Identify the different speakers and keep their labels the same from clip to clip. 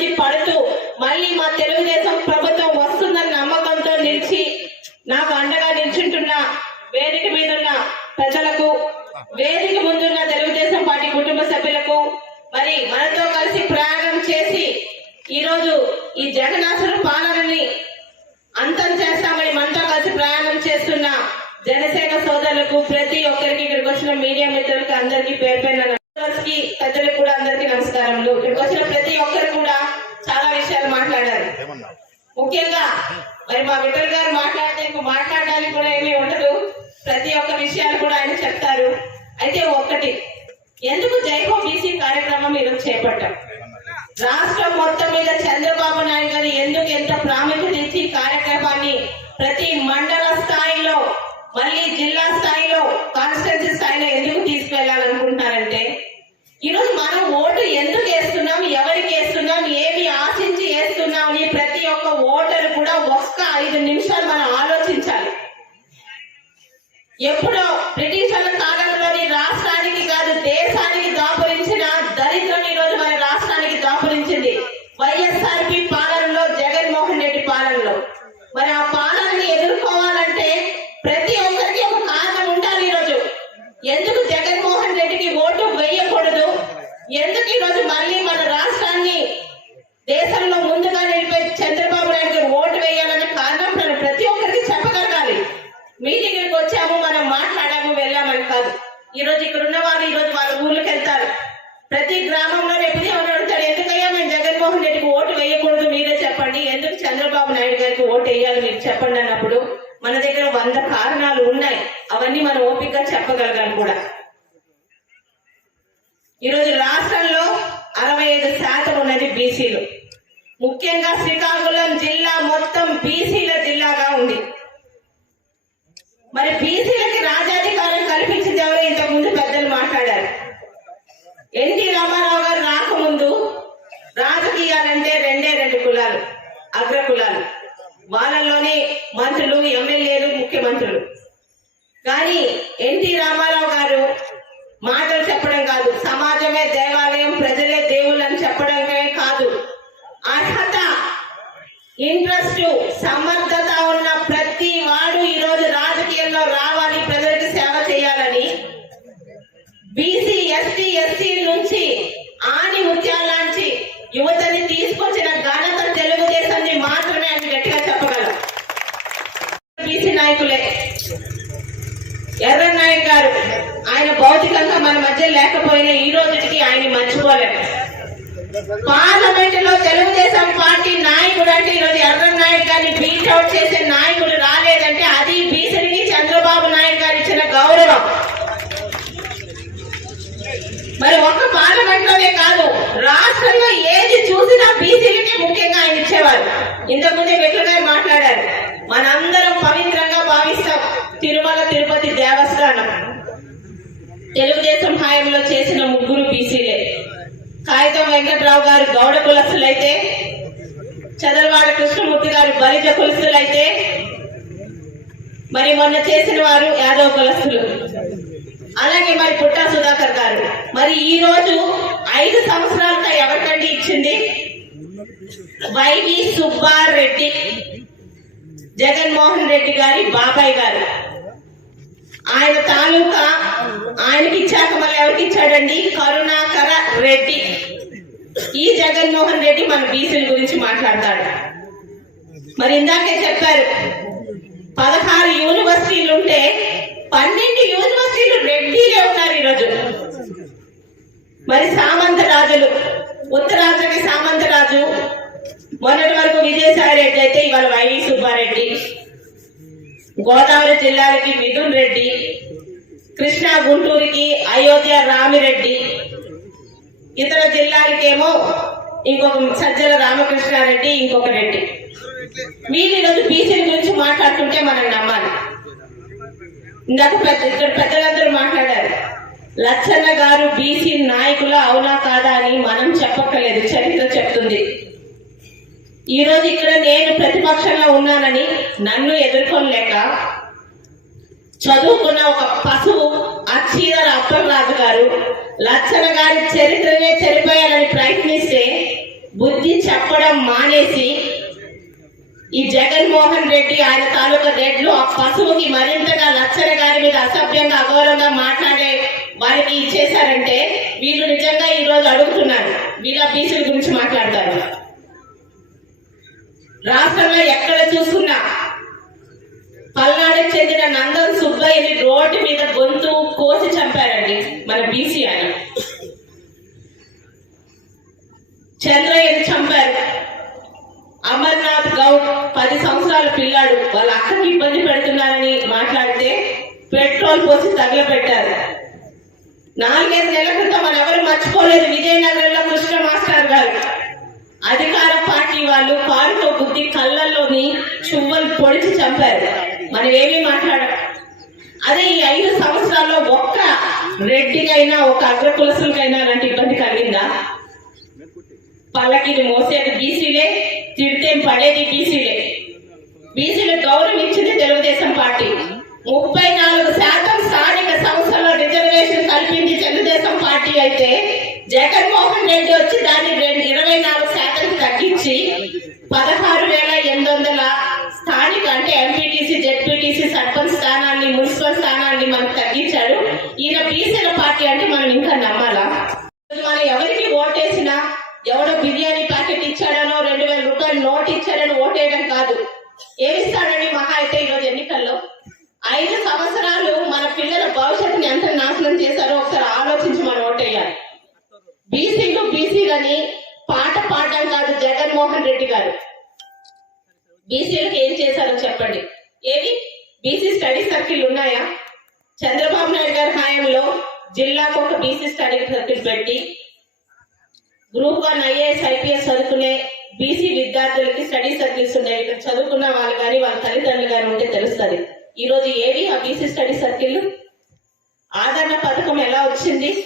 Speaker 1: ఇబ్బంది పడుతూ మళ్ళీ మా తెలుగుదేశం ప్రభుత్వం వస్తుందన్న నమ్మకంతో నిలిచి నాకు అండగా నిల్చుంటున్న వేదిక మీద ఉన్న ప్రజలకు వేదిక ముందున్న తెలుగుదేశం పార్టీ కుటుంబ సభ్యులకు మరి మనతో కలిసి ప్రయాణం చేసి ఈ రోజు ఈ జగనాసుర పాలనని అంతం చేస్తామని మనతో కలిసి ప్రయాణం చేస్తున్న జనసేన సోదరులకు ప్రతి ఒక్కరికి ఇక్కడికి వచ్చిన మీడియా మిత్రులకు అందరికీ పేరు పేరున పెద్దలకు కూడా అందరికీ నమస్కారములు. ఇక్కడికి వచ్చిన ప్రతి ఒక్కరు కూడా ముఖ్యంగా మరి మా విఠల్ ఎందుకు జగన్మోహన్ రెడ్డికి ఓటు వేయకూడదు? ఎందుకు ఈరోజు మళ్ళీ మన రాష్ట్రాన్ని దేశంలో ముందుగా నిలిపే చంద్రబాబు నాయుడు ఓటు వేయాలన్న కారణం మనం ప్రతి ఒక్కరికి చెప్పగలగాలి. మీటింగ్కి వచ్చాము మనం మాట్లాడాము వెళ్ళామని కాదు. ఈ రోజు ఇక్కడ ఉన్న వాళ్ళు ఈ రోజు వాళ్ళ ఊళ్ళకి వెళ్తారు. ప్రతి గ్రామంలో రేపు ఎవరు అడుగుతారు ఎందుకయ్యా మేము జగన్మోహన్ రెడ్డికి ఓటు వేయకూడదు? మీరే చెప్పండి. ఎందుకు చంద్రబాబు నాయుడు గారికి ఓటు వేయాలి? మీరు చెప్పండి అన్నప్పుడు మన దగ్గర వంద కారణాలు ఉన్నాయి. అవన్నీ మనం ఓపికగా చెప్పగలగాలి. కూడా. ఈరోజు రాష్ట్రంలో అరవై ఐదు శాతం ఉన్నది బీసీలు. ముఖ్యంగా శ్రీకాకుళం జిల్లా మొత్తం బీసీల జిల్లాగా ఉంది. మరి బీసీలకి రాజాధికారం కల్పించింది ఎవరు? ఇంతకు ముందు పెద్దలు మాట్లాడారు. ఎన్టీ రామారావు గారు రాకముందు రాజకీయాలంటే రెండే రెండు కులాలు అగ్ర కులాలు వాళ్ళలోనే మంత్రులు ఎమ్మెల్యేలు ముఖ్యమంత్రులు. కానీ ఎన్టీ రామారావు గారు మాటలు చెప్పడం కాదు. సమాజమే దేవాలయం ప్రజలే దేవుళ్ళు అని చెప్పడమే కాదు. అర్హత ఇంట్రెస్ట్ సమర్థత ఉన్న ప్రతి వాడు ఈ రోజు రాజకీయాల్లో రావాలి ప్రజలకు సేవ చేయాలని బీసీ ఎస్టీ ఎస్సీ నుంచి ఆని ముత్యాలాంటి యువతని తీసుకొచ్చిన ఘనత తెలుగుదేశాన్ని మాత్రమే అని గట్టిగా చెప్పగలం బీసీ నాయకులే ఎర్రనాయుడు గారు ఆయన భౌతికంగా మన మధ్య లేకపోయినా ఈ రోజుకి ఆయన మర్చిపోలేదు పార్లమెంట్లో తెలుగుదేశం పార్టీ నాయకుడు అంటే ఈరోజు ఎర్రనాయుడు గారిని బీట్అవుట్ చేసే నాయకుడు రాలేదంటే అది బీసీకి చంద్రబాబు నాయుడు గారు ఇచ్చిన గౌరవం. మరి ఒక్క పార్లమెంట్లోనే కాదు రాష్ట్రంలో ఏది చూసినా బీసీలకి ముఖ్యంగా ఆయన ఇచ్చేవారు. ఇంతకుముందే వెట్ల గారు మాట్లాడారు మనందరం పవిత్రంగా భావిస్తాం తిరుమల తిరుపతి దేవస్థానం. తెలుగుదేశం హయాంలో చేసిన ముగ్గురు బీసీలే. కాగితం వెంకట్రావు గారు గౌడ కులస్తులైతే చదలవాడ కృష్ణమూర్తి గారు బలిజ కులస్తులైతే మరి మొన్న చేసిన వారు యాదవ్ కులస్తులు. అలాగే మరి పుట్టా సుధాకర్ గారు. మరి ఈ రోజు ఐదు సంవత్సరాలతో ఎవరికండి ఇచ్చింది? వైవి సుబ్బారెడ్డి. జగన్మోహన్ రెడ్డి గారి బాబాయ్ గారు. ఆయన తాలూకా ఆయనకి ఇచ్చాక మళ్ళీ ఎవరికి ఇచ్చాడండి? కరుణాకర రెడ్డి. ఈ జగన్మోహన్ రెడ్డి మన బీసీల గురించి మాట్లాడతాడు. మరి ఇందాకే చెప్పారు పదహారు యూనివర్సిటీలు ఉంటే పన్నెండు యూనివర్సిటీలు రెడ్డిలే ఉన్నారు ఈరోజు. మరి సామంత రాజులు ఉత్తరాంధ్రకి సామంత రాజు మొన్నటి వరకు విజయసాయి రెడ్డి అయితే ఇవాళ వైవి సుబ్బారెడ్డి. గోదావరి జిల్లాలకి మిథున్ రెడ్డి కృష్ణా గుంటూరుకి అయోధ్య రామిరెడ్డి ఇతర జిల్లాలకేమో ఇంకొక సజ్జల రామకృష్ణారెడ్డి ఇంకొక రెడ్డి. మీరు ఈరోజు బీసీల గురించి మాట్లాడుతుంటే మనం నమ్మాలి. ఇందాక పెద్ద ఇక్కడ పెద్దలందరూ మాట్లాడారు. లచ్చన్న గారు బీసీ నాయకుల అవునా కాదా అని మనం చెప్పక్కర్లేదు చరిత్ర చెప్తుంది. ఈ రోజు ఇక్కడ నేను ప్రతిపక్షంలో ఉన్నానని నన్ను ఎదుర్కొనలేక చదువుకున్న ఒక పశువు అచ్చీదర అప్పలరాజు గారు లచ్చన గారి చరిత్రనే చనిపోయాలని ప్రయత్నిస్తే బుద్ధి చెప్పడం మానేసి ఈ జగన్మోహన్ రెడ్డి ఆయన తాలూకా రెడ్లు ఆ పశువుకి మరింతగా లచ్చన గారి మీద అసభ్యంగా అగౌరవంగా మాట్లాడే వారికి ఇచ్చేశారంటే వీళ్ళు నిజంగా ఈ రోజు అడుగుతున్నారు. వీళ్ళ బీసీల గురించి మాట్లాడతారు. రాష్ట్రంలో ఎక్కడ చూసుకున్నా పల్నాడుకు చెందిన నందన్ సుబ్బయ్యని రోడ్డు మీద గొంతు కోసి చంపారండి మన బీసీ ఆయన. చంద్రయ్యని చంపారు. అమర్నాథ్ గౌడ్ పది సంవత్సరాల పిల్లాడు. వాళ్ళ అక్కకి ఇబ్బంది పెడుతున్నారని మాట్లాడితే పెట్రోల్ పోసి తగలబెట్టారు. నాలుగైదు నెలల క్రితం మనం ఎవరు మర్చిపోలేదు. విజయనగరంలో కృష్ణ మాస్టర్ గారు. అధికార పార్టీ వాళ్ళు కారుతో బుద్ధి కళ్ళల్లోని చువ్వలు పొడిచి చంపారు. మనం ఏమీ మాట్లాడం అదే ఈ ఐదు సంవత్సరాల్లో ఒక్క రెడ్డికైనా ఒక అగ్రకులసులకైనా అలాంటి ఇబ్బంది కలిగిందా? పల్లకిని మోసేది బీసీలే తిడితే పడేది బీసీలే. బీసీలు గౌరవం ఇచ్చింది తెలుగుదేశం పార్టీ. ముప్పై నాలుగు శాతం స్థానిక సంస్థల రిజర్వేషన్ కల్పించి తెలుగుదేశం పార్టీ అయితే జగన్మోహన్ రెడ్డి వచ్చి దాన్ని రెండు ఇరవై నాలుగు శాతం తగ్గించి పదహారు వేల ఎనిమిది వందల స్థానిక అంటే ఎంపీటీసీ జెడ్పీటీసీ సర్పంచ్ స్థానాన్ని మున్సిపల్ స్థానాన్ని మనకు తగ్గించాడు. ఈయన బీసీల పార్టీ అంటే మనం ఇంకా నమ్మాలా? మనం ఎవరికి ఓటేసినా ఎవడో సర్కిల్ పెట్టి గ్రూప్ వన్ ఐఏఎస్ ఐపీఎస్ చదువుకునే బీసీ విద్యార్థులకి స్టడీ సర్కిల్స్ ఉన్నాయి. ఇక్కడ చదువుకున్న వాళ్ళు కానీ వాళ్ళ తల్లిదండ్రులు కానీ ఉంటే తెలుస్తుంది. ఈ రోజు ఏవి? ఆ బీసీ స్టడీ సర్కిల్ ఆదరణ పథకం ఎలా వచ్చింది?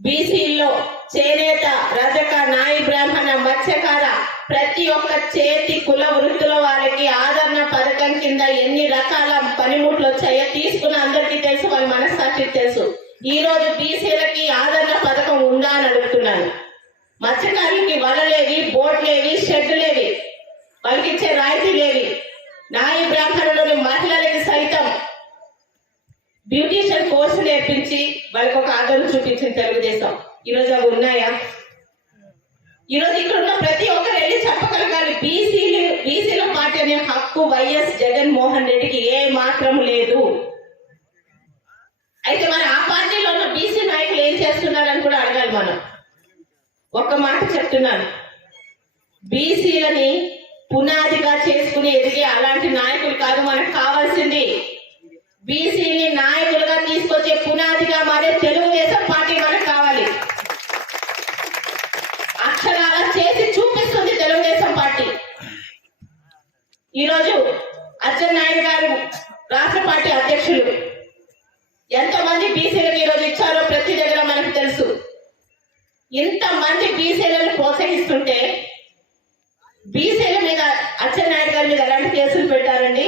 Speaker 1: బీసీలో చేనేత రజక నాయి బ్రాహ్మణ మత్స్యకార ప్రతి ఒక్క చేతి కుల వృత్తుల వాళ్ళకి ఆదరణ పథకం కింద ఎన్ని రకాల పనిముట్లు వచ్చాయో తీసుకున్న అందరికీ తెలుసు. వాళ్ళ మనస్సాక్షికి తెలుసు. ఈ రోజు బీసీలకి ఆదరణ పథకం ఉందా అని అడుగుతున్నాను. మత్స్యకారులకి వలలేవి బోట్లేవి షెడ్లేవి వాళ్ళకి రాయితీ లేవి. నాయి బ్రాహ్మణులని మహిళలకి సైతం బ్యూటీషియన్ కోర్సు నేర్పించి వాళ్ళకి ఒక ఆదరణ చూపించిన తెలుగుదేశం. ఈరోజు అవి ఉన్నాయా? ఈరోజు ఇక్కడ ఉన్న ప్రతి ఒక్కరు వెళ్ళి చెప్పగలగాలి బీసీలు బీసీల పార్టీ అనే హక్కు వైఎస్ జగన్మోహన్ రెడ్డికి ఏ మాత్రం లేదు. అయితే మరి ఆ పార్టీలో ఉన్న బీసీ నాయకులు ఏం చేస్తున్నారని కూడా అడగాలి మనం. ఒక్క మాట చెప్తున్నాను. బీసీలని పునాదిగా చేసుకుని ఎదిగే అలాంటి నాయకులు కాదు మనకు కావాల్సింది బీసీని నాయకులుగా తీసుకొచ్చే పునాదిగా మారే తెలుగుదేశం పార్టీ మనకు కావాలి. అక్షరాల చేసి చూపిస్తుంది తెలుగుదేశం పార్టీ. ఈరోజు అచ్చెన్నాయుడు గారు రాష్ట్ర పార్టీ అధ్యక్షులు. ఎంతమంది బీసీలకు ఈరోజు ఇచ్చారో ప్రతి దగ్గర మనకు తెలుసు. ఇంతమంది బీసీలను ప్రోత్సహిస్తుంటే బీసీల మీద అచ్చెన్నాయుడు గారి మీద ఎలాంటి కేసులు పెట్టారండి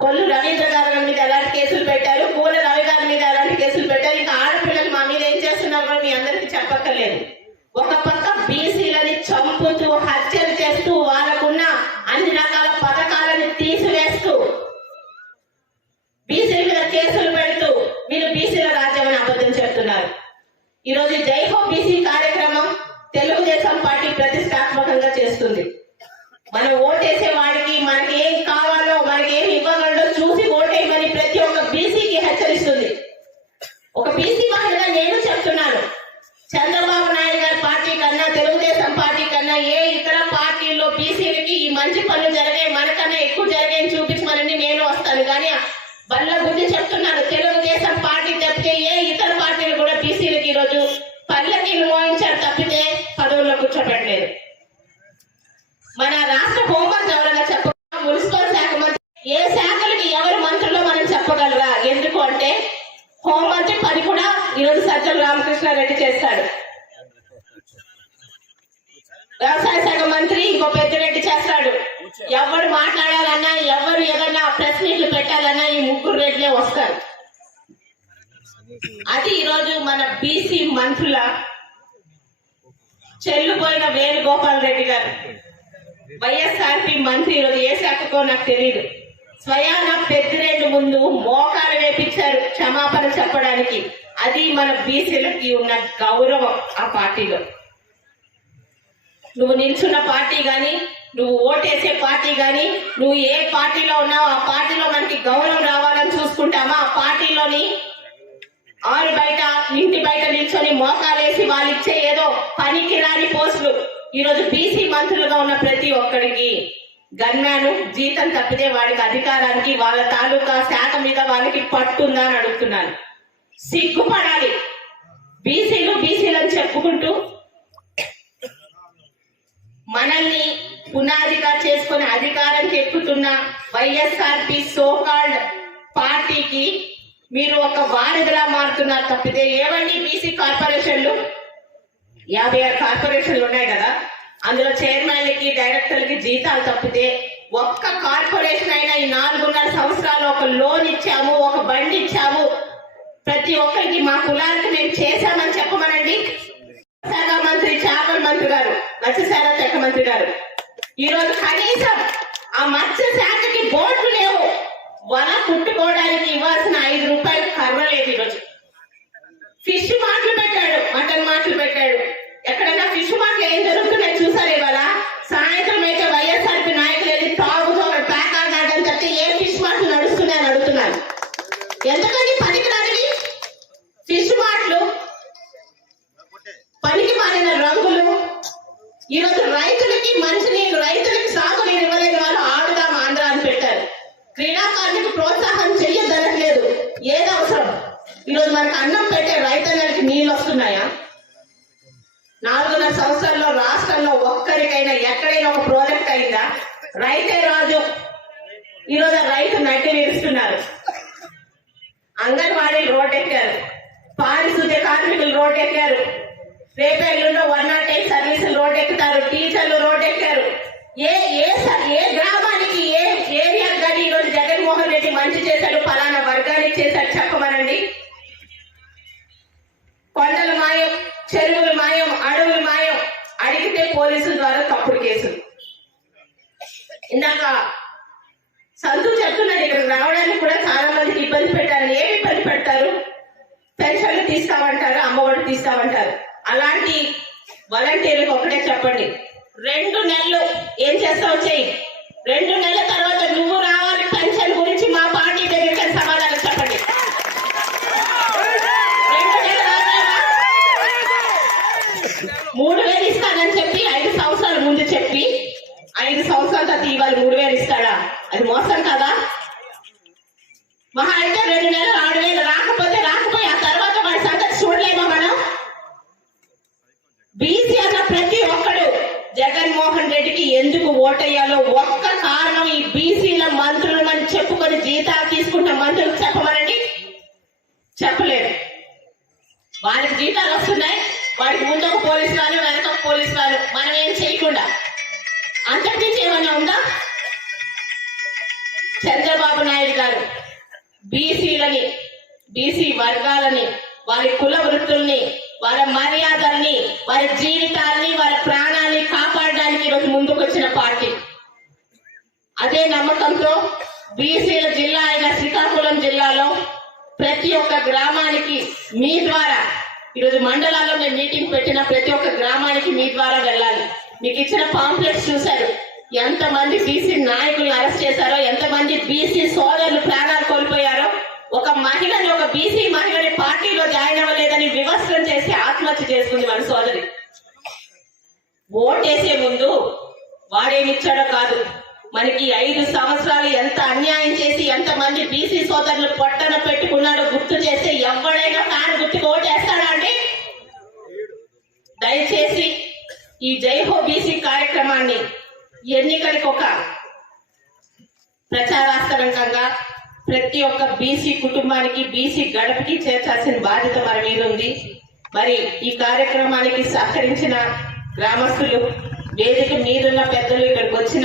Speaker 1: కొల్లు రవీంద్ర గారి మీద ఎలాంటి కేసులు పెట్టారు పూల రవి గారి మీద ఎలాంటి కేసులు పెట్టారు ఇంకా ఆడపిల్లలు మా మీద ఏం చేస్తున్నారు కూడా మీ అందరికీ చెప్పక్కర్లేదు ఒక పక్క బీసీలని చంపుతూ హత్యలు చేస్తూ వాళ్ళకున్న అన్ని రకాల పథకాలను తీసివేస్తూ బీసీల మీద కేసులు పెడుతూ వీళ్ళు బీసీల రాజ్యం అని అబద్ధం చెప్తున్నారు ఈ రోజు జై హో బీసీ కార్యక్రమం తెలుగుదేశం పార్టీ ప్రతిష్టాత్మకంగా చేస్తుంది మనం ఓటేసే వాడికి మనకి ఏం కావాలో మనకి ఏం ఇవ్వగలడో చూసి ఓటేయమని ప్రతి ఒక్క బీసీకి హెచ్చరిస్తుంది ఒక బీసీ మహిళగా నేను చెప్తున్నాను చంద్రబాబు నాయుడు గారి పార్టీ కన్నా తెలుగుదేశం పార్టీ కన్నా ఏ ఇతర పార్టీల్లో బీసీలకి ఈ మంచి పనులు జరిగాయి. మనకన్నా ఎక్కువ జరిగాయని చూపించమని నేను వస్తాను. కానీ బల్ల బుద్ధి చెప్తున్నాను తెలుగుదేశం పార్టీ తప్పితే ఏ ఇతర పార్టీలు కూడా బీసీలకి ఈరోజు పల్లకి మోయించారు తప్పితే పదవుల్లో కూర్చోబెట్టలేదు. మన రాష్ట్ర హోంమంత్రి ఎవరైనా చెప్ప మున్సిపల్ శాఖ మంత్రి. ఏ శాఖలకి ఎవరు మంత్రులో మనం చెప్పగలరా? ఎందుకు అంటే హోంమంత్రి పని కూడా ఈరోజు సజ్జల రామకృష్ణారెడ్డి చేస్తాడు. వ్యవసాయ శాఖ మంత్రి ఇంకో పెద్దిరెడ్డి చేస్తాడు. ఎవరు మాట్లాడాలన్నా ఎవరు ఏదన్నా ప్రెస్ మీట్లు పెట్టాలన్నా ఈ ముగ్గురు రెడ్లే వస్తారు. అది ఈరోజు మన బీసీ మంత్రుల చెల్లుపోయిన వేణుగోపాల్ రెడ్డి గారు. వైఎస్ఆర్పి మంత్రి ఈరోజు ఏ శాఖకో నాకు తెలియదు స్వయాన పెద్దిరెడ్డి ముందు మోకాలు వేపించారు క్షమాపణ చెప్పడానికి. అది మన బీసీలకి ఉన్న గౌరవం ఆ పార్టీలో. నువ్వు నిల్చున్న పార్టీ కానీ నువ్వు ఓటేసే పార్టీ కానీ నువ్వు ఏ పార్టీలో ఉన్నావు ఆ పార్టీలో మనకి గౌరవం రావాలని చూసుకుంటామా? ఆ పార్టీలోని ఆరు బయట ఇంటి బయట నిల్చొని మోకాలేసి వాళ్ళు ఇచ్చే ఏదో పనికి రాని పోస్టులు. ఈరోజు బీసీ మంత్రులుగా ఉన్న ప్రతి ఒక్కడికి గన్మ్యాను జీతం తప్పితే వాడికి అధికారానికి వాళ్ళ తాలూకా శాఖ మీద వాళ్ళకి పట్టుందా అని అడుగుతున్నాను. సిగ్గుపడాలి. బీసీలు బీసీలు అని చెప్పుకుంటూ మనల్ని పునాదిగా చేసుకుని అధికారం ఎక్కుతున్న వైఎస్ఆర్పి సోకాల్డ్ పార్టీకి మీరు ఒక వారధిలా మారుతున్నారు తప్పితే ఏవండి బీసీ కార్పొరేషన్లు? యాభై ఆరు కార్పొరేషన్లు ఉన్నాయి కదా. అందులో చైర్మన్లకి డైరెక్టర్లకి జీతాలు తప్పితే ఒక్క కార్పొరేషన్ అయినా ఈ నాలుగున్నర సంవత్సరాలు ఒక లోన్ ఇచ్చాము ఒక బండి ఇచ్చాము. ప్రతి ఒక్కరికి మా కులానికి మేము చేశామని చెప్పమనండి. శాఖ మంత్రి చేపల మంత్రి గారు. మత్స్యశాఖ శాఖ మంత్రి గారు. ఈరోజు కనీసం ఆ మత్స్య శాఖకి బోర్డు లేవు. వల కుట్టుకోవడానికి ఇవ్వాల్సిన ఐదు రూపాయలు కర్మ లేదు ఈరోజు. ఫిష్ మాటలు పెట్టాడు మటన్ మాటలు పెట్టాడు. ఎక్కడైనా ఫిష్ మాటలు ఏం జరుగుతున్నాయి చూసారు ఇవాళ? సాయంత్రం అయితే వైఎస్ఆర్పి అయినా ఎక్కడైనా ఒక ప్రాజెక్ట్ అయిందా? రైతే రాజు. ఈరోజు రైతు నడ్డి నిలుస్తున్నారు. అంగన్వాడీ రోడ్ ఎక్కారు పారిశుద్ధ్య కార్మికులు రోడ్ ఎక్కారు రేపు వన్ నాట్ ఎయిట్ సర్వీసులు రోడ్ ఎక్కుతారు టీచర్లు రోడ్ ఎక్కారు ఏ ఏ స- ఏ గ్రామానికి ఏ ఏరియా కానీ ఈరోజు జగన్మోహన్ రెడ్డి మంచి చేశాడు ఫలానా వర్గానికి చేశాడు చెప్పమనండి. కొండలు మాయం చెరువులు మాయం అడవులు మాయం అడిగితే పోలీసులు అప్పుడు కేసులు ఇందాక సంతూ చెప్తున్నాడు ఇక్కడ రావడానికి కూడా చాలా మందికి ఇబ్బంది పెట్టారు ఏమి ఇబ్బంది పెడతారు? పెన్షన్లు తీస్తామంటారు అమ్మఒడి తీస్తామంటారు. అలాంటి వాలంటీర్లకు ఒకటే చెప్పండి. రెండు నెలలు ఏం చేస్తావు చెయ్యి. రెండు నెలల తర్వాత నువ్వు రావాలి పెన్షన్ గురించి మా పార్టీ దగ్గరికి సమాధానం చెప్పండి. మూడు వేలు ఇస్తానని చెప్పి ఐదు సంవత్సరాల తర్వాత ఇవాళ మూడు వేలు ఇస్తాడా? అది మోసం కదా? మహా అయితే రెండు నెలలు ఆరు వేలు. రాకపోతే రాకపోయి ఆ తర్వాత వాడి సంగతి చూడలేమా మనం? బీసీ అన్న ప్రతి ఒక్కడు జగన్మోహన్ రెడ్డికి ఎందుకు ఓటయ్యాలో ఒక్క కారణం ఈ బీసీల మంత్రులు అని చెప్పుకొని జీతాలు తీసుకుంటున్న మంత్రులు చెప్పమనండి? చెప్పలేరు. వాళ్ళకి జీతాలు వస్తున్నాయి వాడికి ముందు ఒక పోలీసు వాళ్ళు వెనక పోలీసు వాళ్ళు. మనం ఏం చేయకుండా? అంతకుమించి ఏమైనా ఉందా? చంద్రబాబు నాయుడు గారు బీసీలని బీసీ వర్గాలని వారి కుల వృత్తుల్ని వారి మర్యాదల్ని వారి జీవితాల్ని వారి ప్రాణాల్ని కాపాడడానికి ఈరోజు ముందుకు వచ్చిన పార్టీ. అదే నమ్మకంతో బీసీల జిల్లా అయిన శ్రీకాకుళం జిల్లాలో ప్రతి ఒక్క గ్రామానికి మీ ద్వారా ఈరోజు మండలాల్లో మేము మీటింగ్ పెట్టిన ప్రతి ఒక్క గ్రామానికి మీ ద్వారా వెళ్ళాలి. మీకు ఇచ్చిన పాంప్లెట్స్ చూశారు. ఎంతమంది బీసీ నాయకులను అరెస్ట్ చేశారో ఎంతమంది బీసీ సోదరులు ప్రాణాలు కోల్పోయారో ఒక మహిళని ఒక బీసీ మహిళని పార్టీలో జాయిన్ అవ్వలేదని వివస్త్రం చేసి ఆత్మహత్య చేసుకుంది మన సోదరి. ఓటేసే ముందు వాడేమిచ్చాడో కాదు. మనకి ఐదు సంవత్సరాలు ఎంత అన్యాయం చేసి ఎంత మంది బీసీ సోదరులు పొట్టన పెట్టుకున్నాడో గుర్తు చేస్తే ఎవడైనా ఫ్యాన్ గుర్తుకు ఓటేస్తాడా అండి? దయచేసి ఈ జై హో బీసీ కార్యక్రమాన్ని ఎన్నికలకు ఒక ప్రచారాస్తరంగా ప్రతి ఒక్క బీసీ కుటుంబానికి బీసీ గడపకి చేర్చాల్సిన బాధ్యత మన మీద ఉంది. మరి ఈ కార్యక్రమానికి సహకరించిన గ్రామస్తులు వేదిక మీదున్న పెద్దలు ఇక్కడికి వచ్చిన